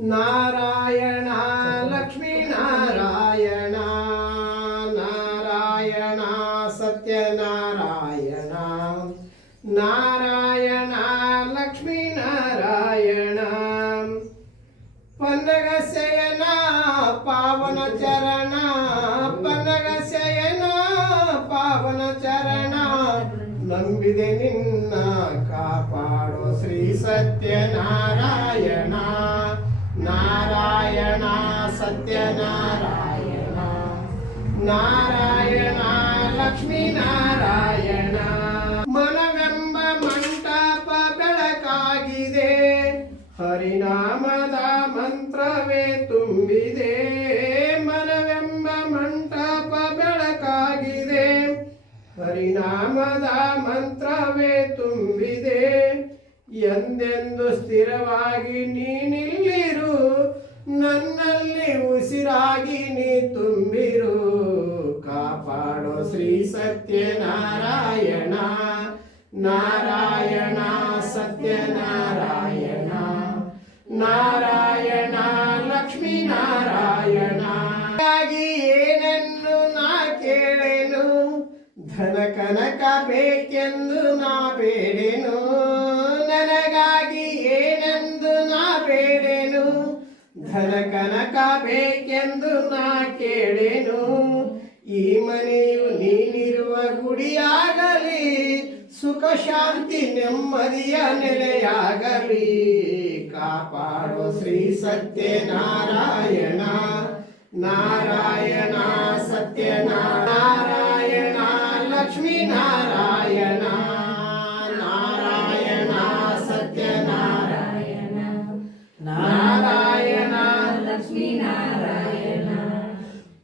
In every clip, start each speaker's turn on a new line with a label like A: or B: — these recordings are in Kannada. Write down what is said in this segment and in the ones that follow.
A: ನಾರಾಯಣ ಲಕ್ಷ್ಮೀ ನಾರಾಯಣ ನಾರಾಯಣ ಸತ್ಯನಾರಾಯಣ ನಾರಾಯಣ ಲಕ್ಷ್ಮೀ ನಾರಾಯಣ ಪನ್ನಗ ಶಯನ ಪಾವನ ಚರಣ ಪನ್ನಗ ಶಯನ ಪಾವನ ಚರಣ ನಂಬಿದೆ ನಿನ್ನ ಕಾಪಾಡೋ ಶ್ರೀ ಸತ್ಯನಾರಾಯಣ ನಾರಾಯಣ ಸತ್ಯನಾರಾಯಣ. ನಾರಾಯಣ ಲಕ್ಷ್ಮೀ ನಾರಾಯಣ ಮನವೆಂಬ ಮಂಟಪ ಬೆಳಕಾಗಿದೆ. ಹರಿನಾಮದ ಮಂತ್ರವೇ ತುಂಬಿದೆ. ಮನವೆಂಬ ಮಂಟಪ ಬೆಳಕಾಗಿದೆ. ಹರಿನಾಮದ ಮಂತ್ರವೇ ತುಂಬಿದೆ. ಎಂದೆಂದು ಸ್ಥಿರವಾಗಿ ನೀನಿಲ್ಲಿರು ನನ್ನಲ್ಲಿ ಉಸಿರಾಗಿ ನೀ ತುಂಬಿರು. ಕಾಪಾಡೋ ಶ್ರೀ ಸತ್ಯನಾರಾಯಣ, ನಾರಾಯಣ ಸತ್ಯನಾರಾಯಣ, ನಾರಾಯಣ, ಲಕ್ಷ್ಮೀನಾರಾಯಣ. ಏನನ್ನು ನಾ ಕೇಳೆನು? ಧನ ಕನಕ ಬೇಕೆಂದು ನಾ ಬೇಡೆನು? ಧನ ಕನಕ ಬೇಕೆಂದು ನಾ ಕೇಳೆನು? ಈ ಮನೆಯು ನೀನಿರುವ ಗುಡಿಯಾಗಲಿ, ಸುಖ ಶಾಂತಿ ನೆಮ್ಮದಿಯ ನೆಲೆಯಾಗಲಿ. ಕಾಪಾಡೋ ಶ್ರೀ ಸತ್ಯನಾರಾಯಣ. ನಾರಾಯಣ ಸತ್ಯನಾರಾಯಣ.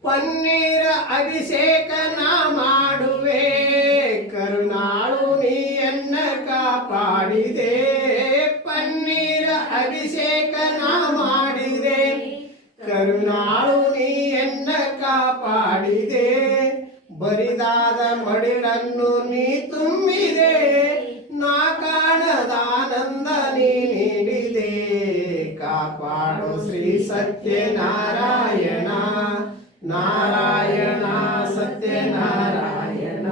A: ಪನ್ನೀರ ಅಭಿಷೇಕ ನಾ ಮಾಡುವೆ. ಕರುಣಾಳು ನೀಯನ್ನ ಕಾಪಾಡಿದೆ. ಪನ್ನೀರ ಅಭಿಷೇಕ ನಾ ಮಾಡಿದೆ. ಕರುಣಾಳು ನೀಯನ್ನ ಕಾಪಾಡಿದೆ. ಬರಿದಾದ ಮಡಿಲನ್ನು ನೀ ತುಂಬಿದೆ. ನಾ ಕಾಣದಾನಂದ ನೀ ನೀಡಿದೆ. ಕಾಪಾಡು ಶ್ರೀ ಸತ್ಯನಾರಾಯಣ. ನಾರಾಯಣ ಸತ್ಯನಾರಾಯಣ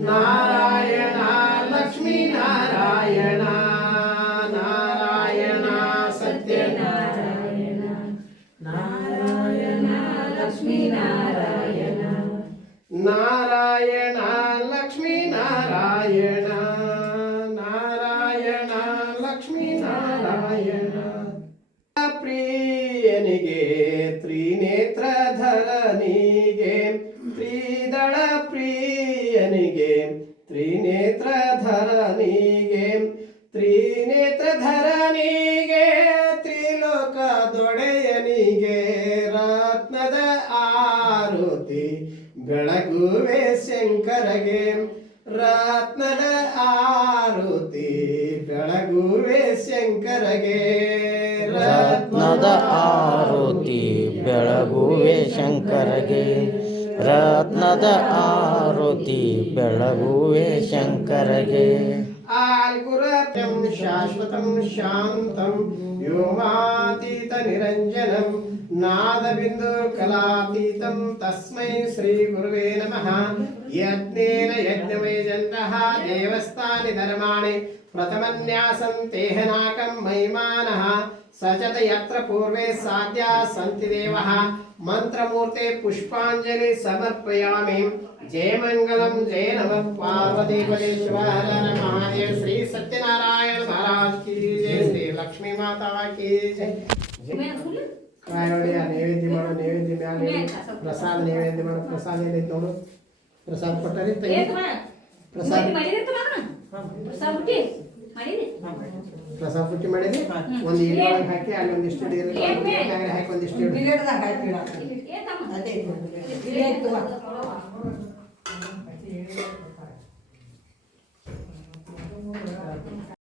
A: ನಾರಾಯಣ ಲಕ್ಷ್ಮೀ ನಾರಾಯಣ ನಾರಾಯಣ ಸತ್ಯನಾರಾಯಣ
B: ನಾರಾಯಣ ಲಕ್ಷ್ಮೀನಾರಾಯಣ
A: ನಾರಾಯಣ ಲಕ್ಷ್ಮೀ ನಾರಾಯಣ ನಾರಾಯಣ ಬೆಳಗುವೆ ಶಂಕರಗೆ ರತ್ನದ ಆರುತಿ. ಬೆಳಗುವೆ ಶಂಕರಗೆ
C: ರತ್ನದ ಆರುತಿ. ಬೆಳಗುವೆ ಶಂಕರಗೆ ರತ್ನದ ಆರುತಿ. ಬೆಳಗುವೆ ಶಂಕರಗೆ
A: ఆల్గురప్యం శాశ్వతం శాంతం వ్యోమాతీత నిరంజనం నాదబిందుర్కలాతీతం తస్మై శ్రీ గురువే నమ యజ్ఞేన యజ్ఞమయ దేవస్థాని ధర్మాణి प्रथमन्यासं महिमानः स च यत्र पूर्वे सन्ति देवः। मन्त्रमूर्ते पुष्पाञ्जलि समर्पयामि। जय मङ्गलं जय नमः। पार्वतीपदेश्वर महादेव श्री सत्यनारायण महाराज की जय। श्री लक्ष्मी माता की जय। प्रसाद प्रसाद प्रसाद प्रसाद ಪ್ರಸಾದ ಪುಟ್ಟಿ ಮಾಡಿದಿ ಒಂದು ಈರುಳ್ಳಿ ಒಳಗೆ ಹಾಕಿ ಅಲ್ಲಿ ಒಂದಿಷ್ಟು ಹಾಕಿ ಒಂದಿಷ್ಟು ಇಡು.
B: ಅದೇ